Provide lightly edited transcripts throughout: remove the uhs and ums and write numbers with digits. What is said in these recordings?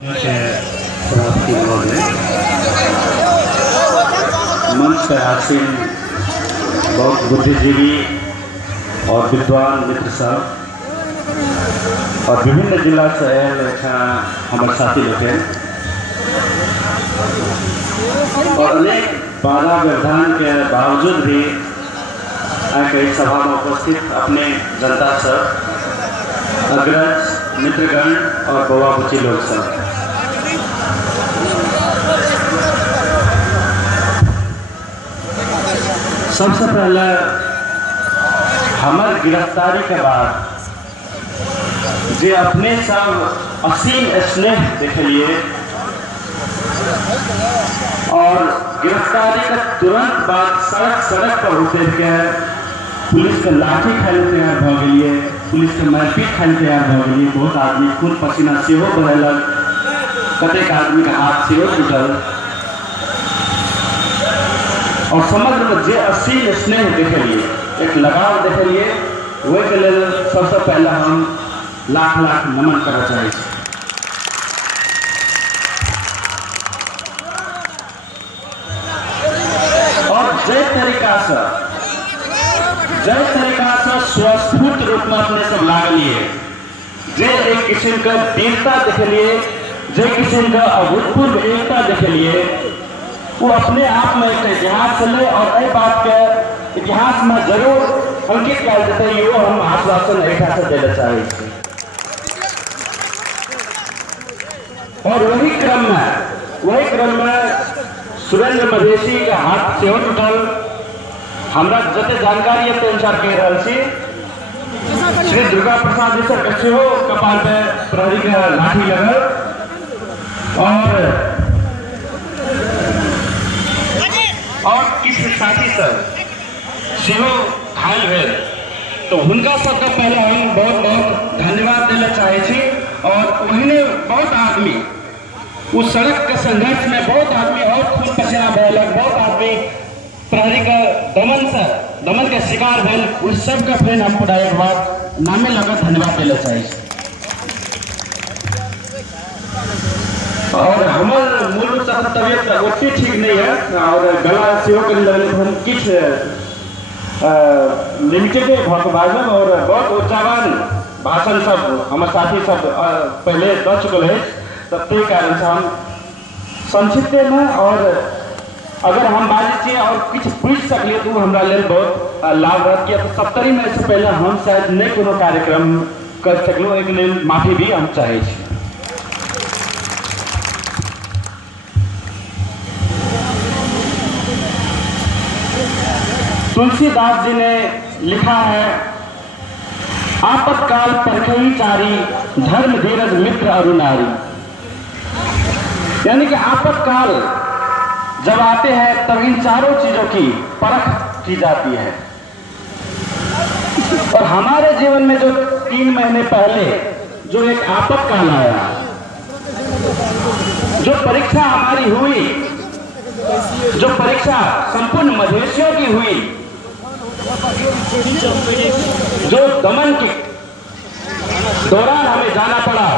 सभापति महोदय, मंच पर आसीन बहुत बुद्धिजीवी और विद्वान मित्र सब और विभिन्न जिला से हमारे साथी लोग हैं और अनेक बाधा व्यवधान के बावजूद भी इस सभा में उपस्थित अपने जनता सब, अग्रज मित्रगण और बउआ बुची लोग सब, सबसे पहले हमारे गिरफ्तारी के बाद जे अपने सब असीम स्नेह देख लिए और गिरफ्तारी का तुरंत बाद सड़क पर होते के पुलिस के लाठी खाए तैयार भ गए, पुलिस के मारपीट खाए तैयार भ गए। बहुत आदमी खून पसीना से बहलक, कतेक आदमी के हाथ से टूटल और समग्र में जे असीम स्नेह देख लिए, एक लगाव देख लिए, वही के लिए सबसे पहले हम लाख लाख नमन करना चाहिए। और जय तरीका से स्वस्फूर्त रूप में अपने सब लाग लिए, जे एक किस्म का वीरता देख लिए, जे किस्म का अभूतपूर्व एकता देख लिए, वो अपने आप में एक इतिहास चले और यह बात के इतिहास में जरूर अंकित कर देते ये हम आश्वासन ऐसा से देना चाहिए। और वही क्रम में सुरेंद्र मधेसी के हाथ से उठल, हमरा जते जानकारी के अनुसार कह रहा श्री दुर्गा प्रसाद जी सर से कपाल पे प्रहरी के लाठी लगल और किसी साथी सब सेहो घायल भेल, तो उनका सबका पहले हम बहुत बहुत धन्यवाद देना चाहे छी। और उन्हें बहुत आदमी उस सड़क के संघर्ष में बहुत आदमी और खून पसीना बहलक, बहुत आदमी प्रहरी का दमन के शिकार भेल, उस सब का फिर हम पूरा एक बार नामे लगा धन्यवाद देना चाहिए। और हमारे मूल रूप से तबियत उतनी ठीक नहीं है और गला सेहो कर लगे, तो हम किस लिमिटेड बाजब और बहुत ऊर्जावान भाषण सब हमारे साथी सब पहले दे चुकल है, तब ते कारण से हम संक्षिप्त में और अगर हम बात चाहिए और कुछ पूछ सकलिए तो हमारा लिए बहुत लाभ रह किया। तो 70 में से पहले हम शायद नहीं कोनो कार्यक्रम कर सकलो, एक लिए माफी भी हम चाहे। तुलसीदास जी ने लिखा है, आपत्काल परखई चारी, धर्म धीरज मित्र अरु नारी। यानी कि आपत्काल जब आते हैं तब इन चारों चीजों की परख की जाती है। और हमारे जीवन में जो 3 महीने पहले जो एक आपत्काल आया, जो परीक्षा हमारी हुई, जो परीक्षा संपूर्ण मधेसियों की हुई, जो दमन के दौरान हमें जाना पड़ा,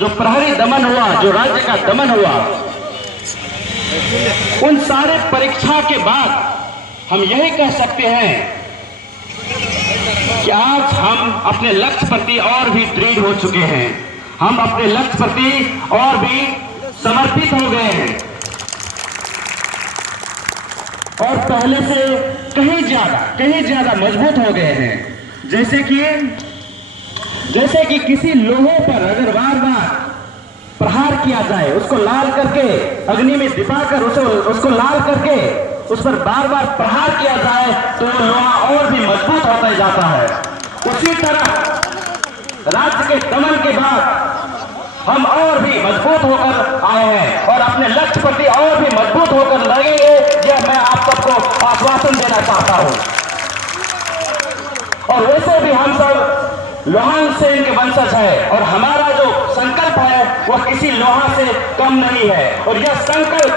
जो प्रहरी दमन हुआ, जो राज्य का दमन हुआ, उन सारे परीक्षा के बाद हम यही कह सकते हैं कि आज हम अपने लक्ष्य प्रति और भी दृढ़ हो चुके हैं, हम अपने लक्ष्य प्रति और भी समर्पित हो गए हैं और पहले से कहीं ज्यादा मजबूत हो गए हैं। जैसे कि किसी लोहे पर अगर बार बार प्रहार किया जाए, उसको लाल करके अग्नि में दिखाकर उसको लाल करके उस पर बार बार प्रहार किया जाए तो लोहा और भी मजबूत होता जाता है। उसी तरह राज्य के दमन के बाद हम और भी मजबूत होकर आए हैं और अपने लक्ष्य प्रति और भी मजबूत होकर लगेंगे, यह मैं आप सबको आश्वासन देना चाहता हूं। और वैसे भी हम सब लोहान सेन के वंशज है और हमारा जो संकल्प है वह किसी लोहा से कम नहीं है। और यह संकल्प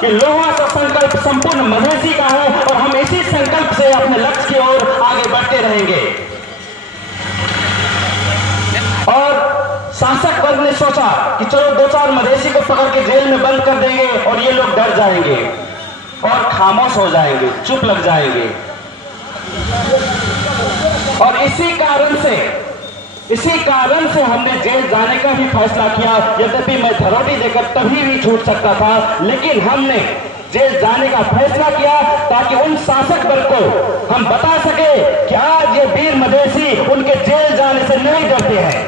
कि लोहा का संकल्प संपूर्ण मधेसी का है और हम इसी संकल्प से अपने लक्ष्य की ओर आगे बढ़ते रहेंगे। और शासक वर्ग ने सोचा कि चलो 2-4 मधेसी को पकड़ के जेल में बंद कर देंगे और ये लोग डर जाएंगे और खामोश हो जाएंगे, चुप लग जाएंगे। और इसी कारण से हमने जेल जाने का भी फैसला किया। यद्यपि मैं धरोटी देकर तभी भी छूट सकता था, लेकिन हमने जेल जाने का फैसला किया ताकि उन शासक वर्ग को हम बता सके कि आज ये वीर मधेसी उनके जेल जाने से नहीं डरते हैं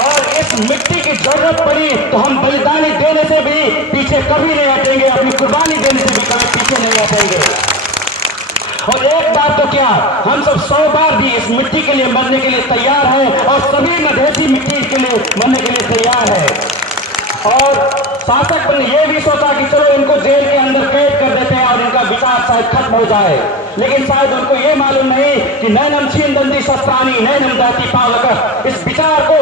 और इस मिट्टी की जरूरत पड़ी तो हम बलिदानी देने से भी पीछे कभी नहीं हटेंगे, अपनी कुर्बानी देने से भी कभी पीछे नहीं हटेंगे। और एक बात तो क्या, हम सब 100 बार भी इस मिट्टी के लिए मरने के लिए तैयार हैं और सभी मधेसी मिट्टी के लिए मरने के लिए तैयार है। और शासक ने यह भी सोचा कि चलो इनको जेल के अंदर कैद कर देते हैं और इनका विचार शायद खत्म हो जाए, लेकिन शायद उनको यह मालूम नहीं कि नैनम छींदंदी शस्त्राणी नैनम दहती पावक, इस विचार को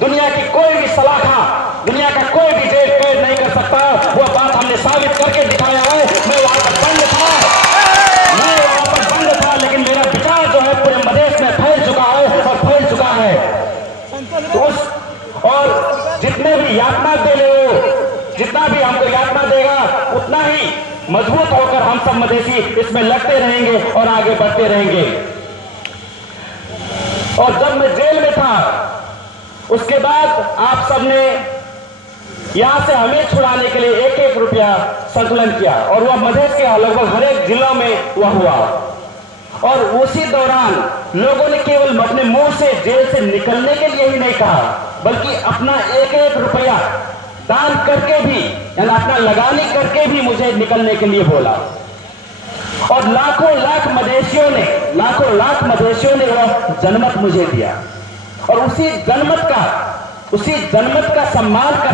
दुनिया की कोई भी सलाखा, दुनिया का कोई भी जेल कैद नहीं कर सकता। वो बात हमने साबित करके दिखाया है। मैं वहां पर बंद था, लेकिन मेरा विचार जो है पूरे मधेश में फैल चुका है और फैल चुका है। तो और जितने भी यातना दे ले, जितना भी हमको यातना देगा उतना ही मजबूत होकर हम सब मधेसी इसमें लगते रहेंगे और आगे बढ़ते रहेंगे। और जब मैं जेल में था उसके बाद आप सबने यहां से हमें छुड़ाने के लिए 1-1 रुपया संकलन किया और वह मधेश के लगभग हर एक जिलों में वह हुआ। और उसी दौरान लोगों ने केवल अपने मुंह से जेल से निकलने के लिए ही नहीं कहा, बल्कि अपना 1-1 रुपया दान करके भी, यानी अपना लगानी करके भी मुझे निकलने के लिए बोला। और लाखों लाख मधेसियों ने वह जनमत मुझे दिया और उसी जनमत का सम्मान का